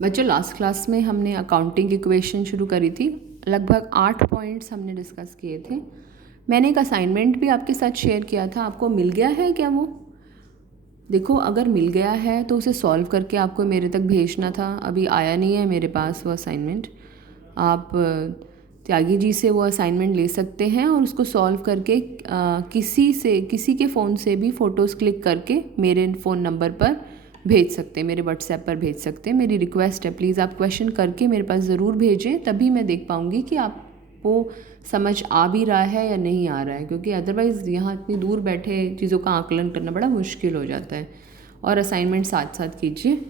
बच्चों last class में हमने अकाउंटिंग इक्वेशन शुरू करी थी। लगभग 8 पॉइंट्स हमने डिस्कस किए थे। मैंने एक असाइनमेंट भी आपके साथ शेयर किया था, आपको मिल गया है क्या वो? देखो, अगर मिल गया है तो उसे सॉल्व करके आपको मेरे तक भेजना था। अभी आया नहीं है मेरे पास वो असाइनमेंट। आप त्यागी जी से वो असाइनमेंट ले सकते हैं और उसको सॉल्व करके किसी के फ़ोन से भी फ़ोटोज़ क्लिक करके मेरे फ़ोन नंबर पर भेज सकते हैं, मेरे व्हाट्सएप पर भेज सकते हैं। मेरी रिक्वेस्ट है, प्लीज़ आप क्वेश्चन करके मेरे पास ज़रूर भेजें, तभी मैं देख पाऊँगी कि आपको समझ आ भी रहा है या नहीं आ रहा है, क्योंकि अदरवाइज़ यहाँ इतनी दूर बैठे चीज़ों का आकलन करना बड़ा मुश्किल हो जाता है। और असाइनमेंट साथ साथ कीजिए।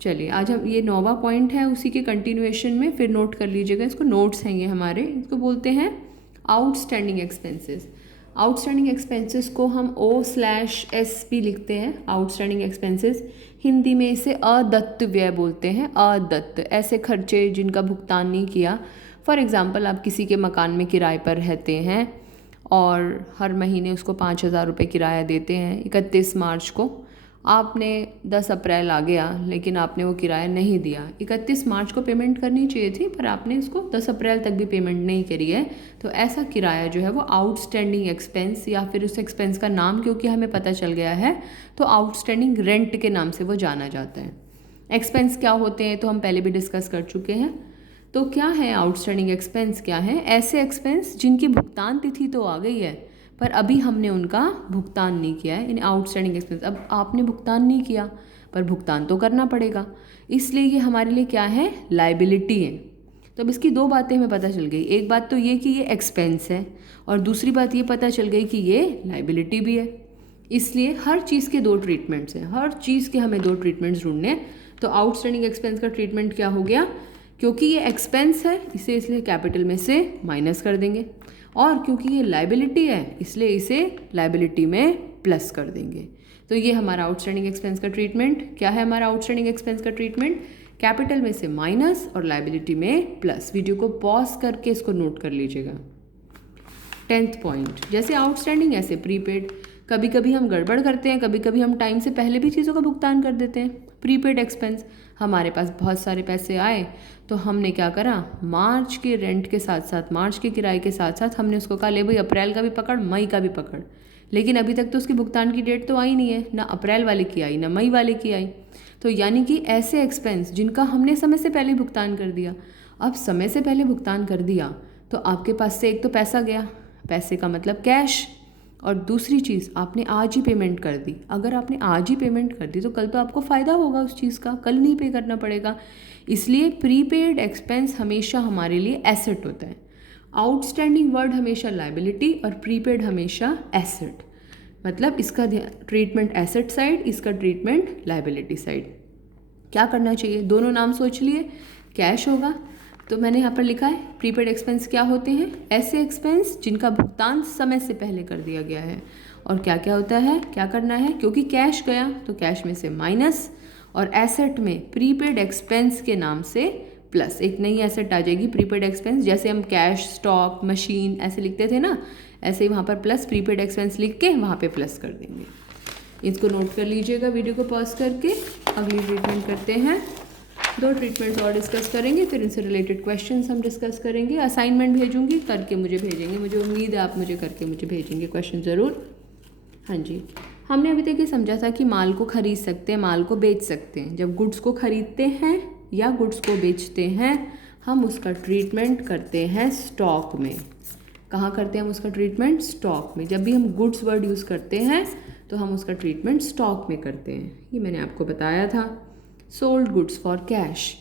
चलिए, आज हम ये 9वां पॉइंट है, उसी के कंटिन्यूएशन में फिर नोट कर लीजिएगा। इसको नोट्स हैं ये हमारे, इसको बोलते हैं आउटस्टैंडिंग एक्सपेंसेस। आउटस्टैंडिंग एक्सपेंसेस को हम O/S भी लिखते हैं। आउटस्टैंडिंग एक्सपेंसेस हिंदी में इसे अदत्त व्यय बोलते हैं। अदत्त ऐसे खर्चे जिनका भुगतान नहीं किया। फॉर एग्ज़ाम्पल, आप किसी के मकान में किराए पर रहते हैं और हर महीने उसको 5,000 रुपये किराया देते हैं। 31 मार्च को आपने 10 अप्रैल आ गया लेकिन आपने वो किराया नहीं दिया। 31 मार्च को पेमेंट करनी चाहिए थी पर आपने उसको 10 अप्रैल तक भी पेमेंट नहीं करी है, तो ऐसा किराया जो है वो आउटस्टैंडिंग एक्सपेंस, या फिर उस एक्सपेंस का नाम क्योंकि हमें पता चल गया है तो आउटस्टैंडिंग रेंट के नाम से वो जाना जाता है। एक्सपेंस क्या होते हैं तो हम पहले भी डिस्कस कर चुके हैं। तो क्या है आउटस्टैंडिंग एक्सपेंस? क्या है? ऐसे एक्सपेंस जिनकी भुगतान तिथि तो आ गई है पर अभी हमने उनका भुगतान नहीं किया है। इन आउटस्टैंडिंग एक्सपेंस, अब आपने भुगतान नहीं किया पर भुगतान तो करना पड़ेगा, इसलिए ये हमारे लिए क्या है? लायबिलिटी है। तो अब इसकी दो बातें हमें पता चल गई। एक बात तो ये कि ये एक्सपेंस है और दूसरी बात ये पता चल गई कि ये लायबिलिटी भी है। इसलिए हर चीज़ के दो ट्रीटमेंट्स हैं, हर चीज़ के हमें दो ट्रीटमेंट्स ढूंढने हैं। तो आउटस्टैंडिंग एक्सपेंस का ट्रीटमेंट क्या हो गया? क्योंकि ये एक्सपेंस है इसे इसलिए कैपिटल में से माइनस कर देंगे, और क्योंकि ये लायबिलिटी है इसलिए इसे लायबिलिटी में प्लस कर देंगे। तो ये हमारा आउटस्टैंडिंग एक्सपेंस का ट्रीटमेंट क्या है? हमारा आउटस्टैंडिंग एक्सपेंस का ट्रीटमेंट कैपिटल में से माइनस और लायबिलिटी में प्लस। वीडियो को पॉज करके इसको नोट कर लीजिएगा। 10th पॉइंट, जैसे आउटस्टैंडिंग ऐसे प्रीपेड। कभी कभी हम गड़बड़ करते हैं, कभी कभी हम टाइम से पहले भी चीज़ों का भुगतान कर देते हैं। प्रीपेड एक्सपेंस, हमारे पास बहुत सारे पैसे आए तो हमने क्या करा, मार्च के रेंट के साथ साथ, मार्च के किराए के साथ साथ हमने उसको कहा ले भाई अप्रैल का भी पकड़, मई का भी पकड़। लेकिन अभी तक तो उसकी भुगतान की डेट तो आई नहीं है, ना अप्रैल वाले की आई ना मई वाले की आई। तो यानी कि ऐसे एक्सपेंस जिनका हमने समय से पहले भुगतान कर दिया। अब समय से पहले भुगतान कर दिया तो आपके पास से एक तो पैसा गया, पैसे का मतलब कैश, और दूसरी चीज़ आपने आज ही पेमेंट कर दी। अगर आपने आज ही पेमेंट कर दी तो कल तो आपको फ़ायदा होगा उस चीज़ का, कल नहीं पे करना पड़ेगा। इसलिए प्रीपेड एक्सपेंस हमेशा हमारे लिए एसेट होता है। आउटस्टैंडिंग वर्ड हमेशा लायबिलिटी और प्रीपेड हमेशा एसेट। मतलब इसका ट्रीटमेंट एसेट साइड, इसका ट्रीटमेंट लायबिलिटी साइड। क्या करना चाहिए? दोनों नाम सोच लिए। कैश होगा तो मैंने यहाँ पर लिखा है प्रीपेड एक्सपेंस क्या होते हैं? ऐसे एक्सपेंस जिनका भुगतान समय से पहले कर दिया गया है। और क्या क्या होता है, क्या करना है? क्योंकि कैश गया तो कैश में से माइनस, और एसेट में प्रीपेड एक्सपेंस के नाम से प्लस। एक नई एसेट आ जाएगी प्रीपेड एक्सपेंस, जैसे हम कैश, स्टॉक, मशीन ऐसे लिखते थे ना, ऐसे ही वहाँ पर प्लस प्रीपेड एक्सपेंस लिख के वहाँ पर प्लस कर देंगे। इसको नोट कर लीजिएगा वीडियो को पॉज करके। अगली ट्रीटमेंट करते हैं। दो ट्रीटमेंट्स और डिस्कस करेंगे, फिर इनसे रिलेटेड क्वेश्चंस हम डिस्कस करेंगे। असाइनमेंट भेजूंगी, करके मुझे भेजेंगे। मुझे उम्मीद है आप मुझे करके मुझे भेजेंगे क्वेश्चन ज़रूर। हाँ जी, हमने अभी तक ये समझा था कि माल को खरीद सकते हैं, माल को बेच सकते हैं। जब गुड्स को खरीदते हैं या गुड्स को बेचते हैं हम उसका ट्रीटमेंट करते हैं स्टॉक में। कहाँ करते हैं हम उसका ट्रीटमेंट? स्टॉक में। जब भी हम गुड्स वर्ड यूज़ करते हैं तो हम उसका ट्रीटमेंट स्टॉक में करते हैं। ये मैंने आपको बताया था। Sold goods for cash,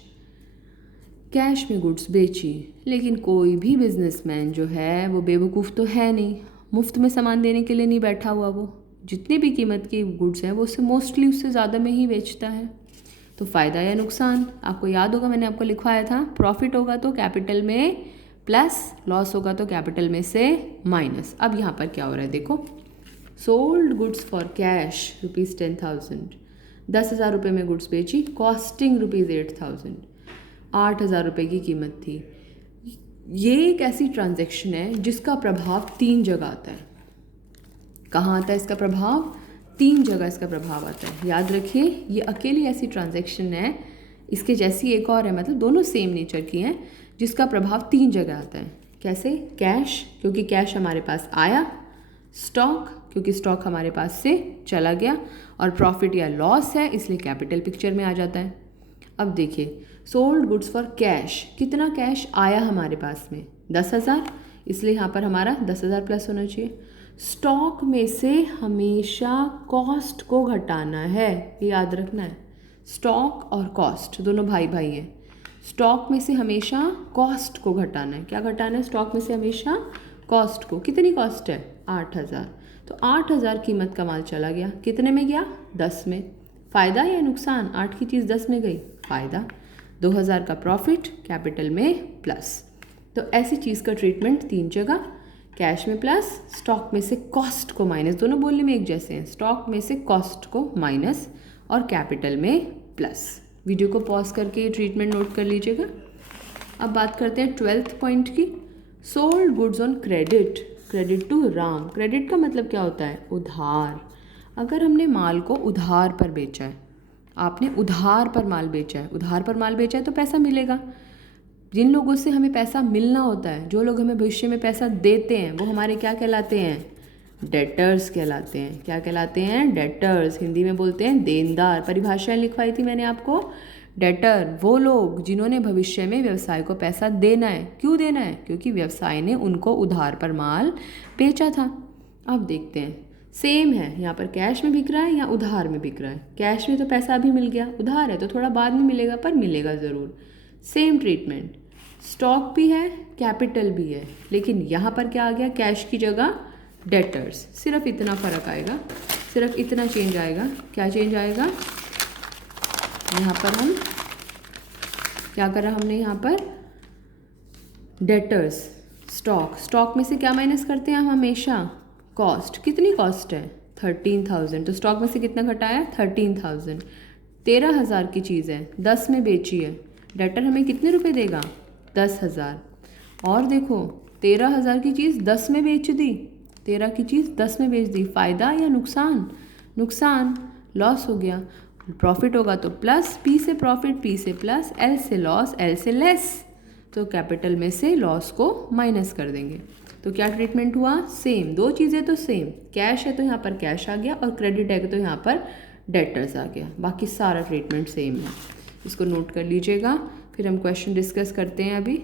cash में गुड्स बेची। लेकिन कोई भी बिजनेसमैन जो है वो बेवकूफ़ तो है नहीं, मुफ्त में सामान देने के लिए नहीं बैठा हुआ। वो जितनी भी कीमत की गुड्स हैं वो उससे मोस्टली उससे ज़्यादा में ही बेचता है। तो फ़ायदा या नुकसान आपको याद होगा, मैंने आपको लिखवाया था। प्रॉफिट होगा तो कैपिटल में प्लस, लॉस होगा तो कैपिटल में से माइनस। अब यहाँ पर क्या हो रहा है देखो, सोल्ड गुड्स फॉर कैश ₹10,000, 10,000 रुपये में गुड्स बेची, कॉस्टिंग ₹8,000, 8,000 रुपये की कीमत थी। ये एक ऐसी ट्रांजैक्शन है जिसका प्रभाव 3 जगह आता है। कहाँ आता है इसका प्रभाव? 3 जगह इसका प्रभाव आता है। याद रखिए, ये अकेली ऐसी ट्रांजैक्शन है इसके जैसी एक और है, मतलब दोनों सेम नेचर की हैं, जिसका प्रभाव 3 जगह आता है। कैसे? कैश, क्योंकि कैश हमारे पास आया, स्टॉक, क्योंकि स्टॉक हमारे पास से चला गया, और प्रॉफिट या लॉस है इसलिए कैपिटल पिक्चर में आ जाता है। अब देखिए, सोल्ड गुड्स फॉर कैश, कितना कैश आया हमारे पास में? 10,000, इसलिए यहाँ पर हमारा 10,000 प्लस होना चाहिए। स्टॉक में से हमेशा कॉस्ट को घटाना है, ये याद रखना है। स्टॉक और कॉस्ट दोनों भाई भाई हैं। स्टॉक में से हमेशा कॉस्ट को घटाना है। क्या घटाना है? स्टॉक में से हमेशा कॉस्ट को। कितनी कॉस्ट है? 8,000। तो 8,000 कीमत का माल चला गया, कितने में गया? 10 में। फ़ायदा या नुकसान? 8 की चीज़ 10 में गई, फ़ायदा। 2,000 का प्रॉफिट, कैपिटल में प्लस। तो ऐसी चीज़ का ट्रीटमेंट 3 जगह, कैश में प्लस, स्टॉक में से कॉस्ट को माइनस, दोनों बोलने में एक जैसे हैं, स्टॉक में से कॉस्ट को माइनस और कैपिटल में प्लस। वीडियो को पॉज करके ये ट्रीटमेंट नोट कर लीजिएगा। अब बात करते हैं 12th पॉइंट की। Sold goods on credit, credit to Ram. Credit का मतलब क्या होता है? उधार। अगर हमने माल को उधार पर बेचा है, आपने उधार पर माल बेचा है, उधार पर माल बेचा है तो पैसा मिलेगा। जिन लोगों से हमें पैसा मिलना होता है, जो लोग हमें भविष्य में पैसा देते हैं, वो हमारे क्या कहलाते हैं? डेटर्स कहलाते हैं। क्या कहलाते हैं? डेटर्स। हिंदी में बोलते हैं देनदार। परिभाषाएं लिखवाई थी मैंने आपको। डेटर वो लोग जिन्होंने भविष्य में व्यवसाय को पैसा देना है। क्यों देना है? क्योंकि व्यवसाय ने उनको उधार पर माल बेचा था। अब देखते हैं, सेम है, यहाँ पर कैश में बिक रहा है या उधार में बिक रहा है? कैश में तो पैसा अभी मिल गया, उधार है तो थोड़ा बाद में मिलेगा, पर मिलेगा ज़रूर। सेम ट्रीटमेंट, स्टॉक भी है, कैपिटल भी है, लेकिन यहाँ पर क्या आ गया? कैश की जगह डेटर्स। सिर्फ इतना फ़र्क आएगा, सिर्फ इतना चेंज आएगा। क्या चेंज आएगा? यहाँ पर हम क्या करा हमने? यहाँ पर डेटर्स, स्टॉक, स्टॉक में से क्या माइनस करते हैं हम हमेशा? कॉस्ट। कितनी कॉस्ट है? 13,000। तो स्टॉक में से कितना घटाया? 13,000। 13,000 की चीज़ है, 10 में बेची है, डेटर हमें कितने रुपए देगा? 10,000। और देखो, 13,000 की चीज़ 10 में बेच दी, 13 की चीज़ 10 में बेच दी, फ़ायदा या नुकसान? नुकसान, लॉस हो गया। प्रॉफिट होगा तो प्लस, पी से प्रॉफिट, पी से प्लस, एल से लॉस, एल से लेस, तो कैपिटल में से लॉस को माइनस कर देंगे। तो क्या ट्रीटमेंट हुआ? सेम। दो चीज़ें तो सेम, कैश है तो यहाँ पर कैश आ गया, और क्रेडिट है तो यहाँ पर डेटर्स आ गया। बाकी सारा ट्रीटमेंट सेम है, इसको नोट कर लीजिएगा। फिर हम क्वेश्चन डिस्कस करते हैं अभी।